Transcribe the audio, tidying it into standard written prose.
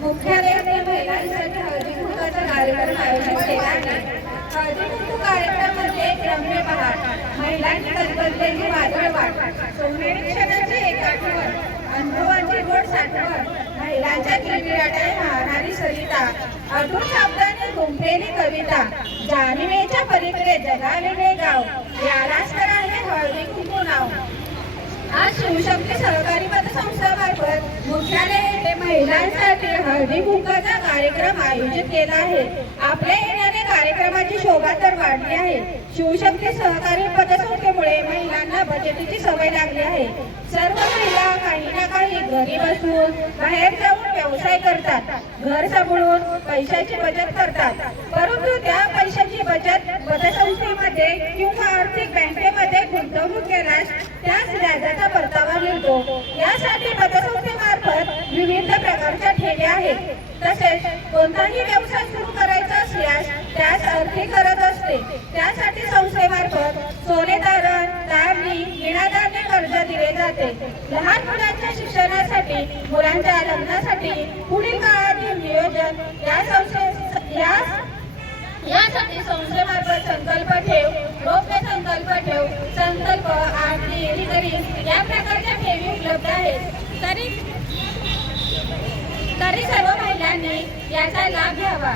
मुख्यालयाने महिलांसाठी हळदी कुंकवाचा कार्यक्रम आयोजित केला आहे। हळदी कुंकू कार्यक्रमामध्ये रम्य पहाट, महिलांनी कलकललेली वादळ वाट, सोनेरी क्षणाची एक आठवण, अनुभवांची गोड साठवण, महिलांच्या किलबिलाटाने वाहणारी सरिता, अधूर शब्दाने गुंफलेली कविता, जाणिवेच्या पलीकडे जगालेले गाव, यालाच तर आहे हळदी कुंकू नाव। आज शिवशक्ती सहकारी पतसंस्था मार्फत मुख्यालय येथे महिलांसाठी हळदी कुंकवाचा कार्यक्रम आयोजित केला आहे। आपल्या येणाऱ्या कार्यक्रमाची शोभा तर वाढली आहे। शिवशक्ती सहकारी पतसंस्थेमुळे महिलांना बचतीची सवय लागली आहे। सर्व महिला काही ना काही घरी बसून बाहेर जाऊन व्यवसाय करतात, घर सांभाळून पैशाची बचत करतात, परंतु त्या पैशाची बचत पतसंस्थेमध्ये किंवा आर्थिक बँकेमध्ये गुंतवणूक केल्यास त्यास व्याजाचा परतावा मिळतो। यासाठी पतसंस्थेमार्फत विविध प्रकारच्या ठेल्या आहेत। तसेच कोणताही व्यवसाय सुरू करायचा असल्यास त्यास आर्थिक गरज असते। त्यासाठी संस्थेमार्फत सोने तारण, तारणी, विनातारणी कर्ज दिले जाते। लहान मुलांच्या शिक्षणासाठी, मुलांच्या लग्नासाठी पुढील काळातील नियोजन यासाठी संस्थेमार्फत संकल्प ठेव, रोप्य संकल्प ठेव, संकल्प, आरती, निगरी या प्रकारच्या ठेवी उपलब्ध आहेत। तरी सर्व महिलांनी याचा लाभ घ्यावा।